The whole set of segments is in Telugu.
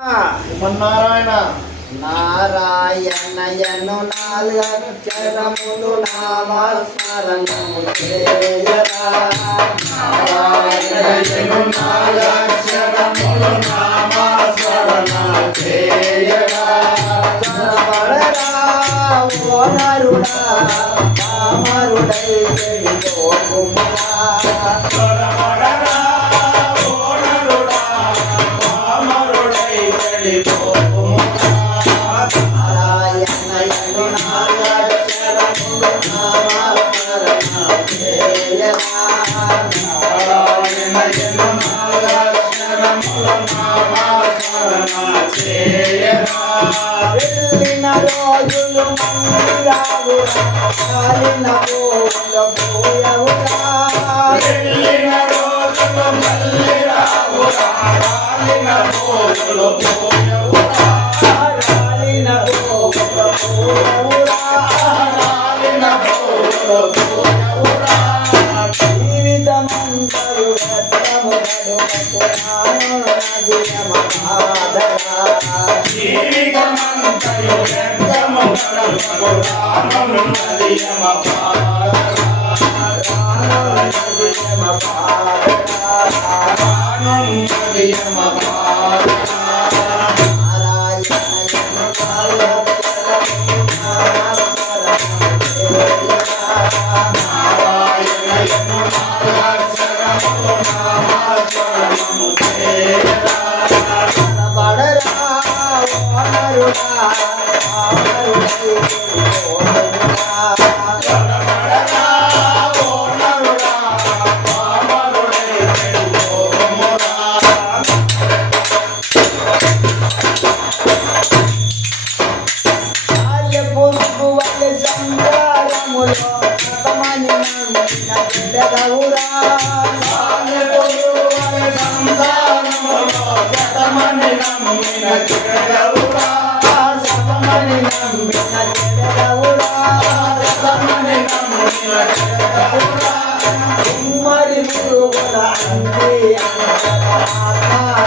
నారాయణ నారాయణయను నాలుగక్షరములు నామస్మరణము చేయరా. నారాయణయను నాగక్షరములు నామస్మరణ చేయరా. చదవడరా ఓ నరుడా పామరుడై వెళ్ళిపోకుమురా. వెళ్ళిన రోజులు మళ్ళీ రావురా కాలిన పోవుల పోయవురా వెళ్ళిన రోజులు మళ్ళీ రావురా, రాలిన రోజులు పోయవురా. కాలిన పోవుల పోయవురా రాలిన రోజులు పోయవురా. జీవితమంతయు వ్యర్థము గడుపుకు రానున్నది యమ రానున్నది యమ నారాయణయను నాగక్షరములు నామస్మరణము చేయరా. Bye.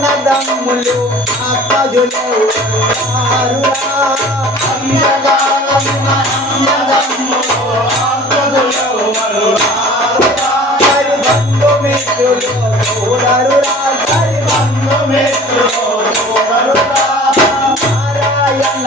అన్నదమ్ములు అప్పజులు సరి బంధు మిత్రులు చూడరు సరి బంధు మిత్రులు చూడరు నారాయణ